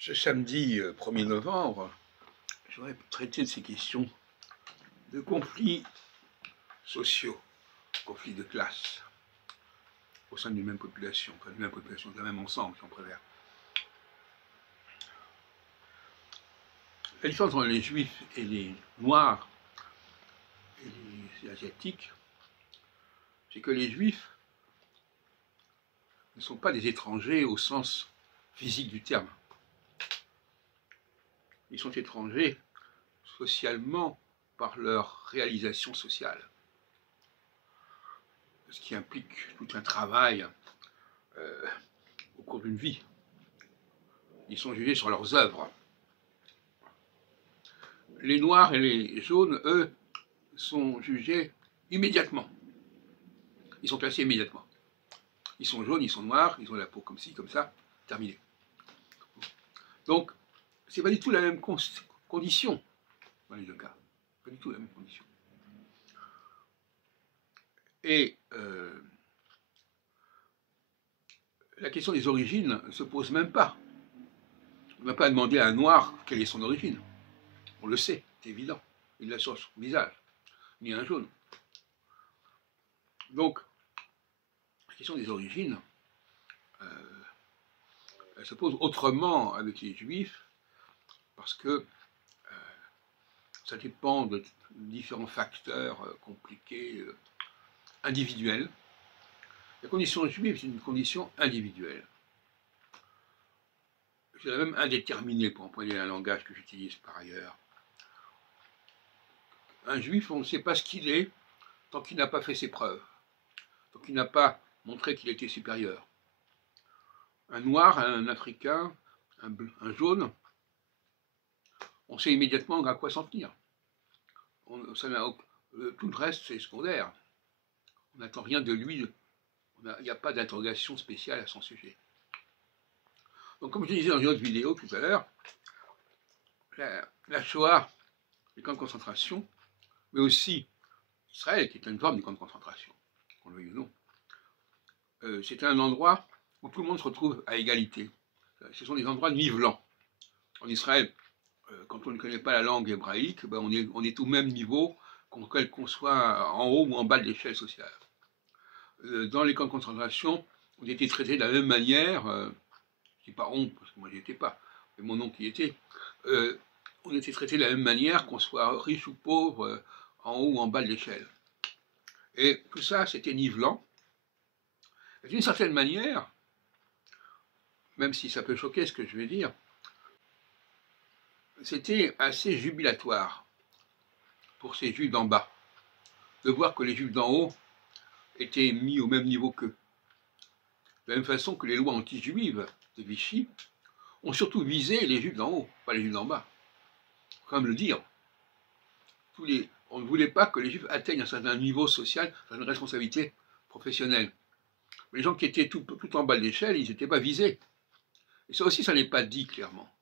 Ce samedi 1er novembre, je voudrais traiter de ces questions de conflits sociaux, conflits de classe, au sein d'une même population, enfin d'une même population, d'un même ensemble, si on préfère. La différence entre les juifs et les noirs et les asiatiques, c'est que les juifs ne sont pas des étrangers au sens physique du terme. Ils sont étrangers socialement par leur réalisation sociale, ce qui implique tout un travail au cours d'une vie. Ils sont jugés sur leurs œuvres. Les noirs et les jaunes, eux, sont jugés immédiatement. Ils sont classés immédiatement. Ils sont jaunes, ils sont noirs, ils ont la peau comme ci, comme ça, terminé. Donc, c'est pas du tout la même condition dans les deux cas. Pas du tout la même condition. Et la question des origines ne se pose même pas. On n'a pas demandé à un noir quelle est son origine. On le sait, c'est évident. Il l'a sur son visage, ni un jaune. Donc, la question des origines, elle se pose autrement avec les juifs, parce que ça dépend de différents facteurs compliqués, individuels. La condition juive, c'est une condition individuelle. C'est même indéterminée, pour employer un langage que j'utilise par ailleurs. Un juif, on ne sait pas ce qu'il est tant qu'il n'a pas fait ses preuves, tant qu'il n'a pas montré qu'il était supérieur. Un noir, un africain, un jaune, on sait immédiatement à quoi s'en tenir. Tout le reste, c'est secondaire. On n'attend rien de lui, il n'y a pas d'interrogation spéciale à son sujet. Donc, comme je disais dans une autre vidéo tout à l'heure, la Shoah, les camps de concentration, mais aussi Israël, qui est une forme de camp de concentration, qu'on le veuille ou non, c'est un endroit où tout le monde se retrouve à égalité. Ce sont des endroits nivelants. En Israël, quand on ne connaît pas la langue hébraïque, ben on est au même niveau qu'on soit en haut ou en bas de l'échelle sociale. Dans les camps de concentration, on était traités de la même manière, je ne dis pas on, parce que moi j'y étais pas, mais mon oncle y était, on était traités de la même manière qu'on soit riche ou pauvre, en haut ou en bas de l'échelle. Et tout ça, c'était nivelant. D'une certaine manière, même si ça peut choquer ce que je vais dire, c'était assez jubilatoire pour ces juifs d'en bas, de voir que les juifs d'en haut étaient mis au même niveau qu'eux. De la même façon que les lois anti-juives de Vichy ont surtout visé les juifs d'en haut, pas les juifs d'en bas. Il faut quand même le dire. On ne voulait pas que les juifs atteignent un certain niveau social, une responsabilité professionnelle. Mais les gens qui étaient tout en bas de l'échelle, ils n'étaient pas visés. Et ça aussi, ça n'est pas dit clairement.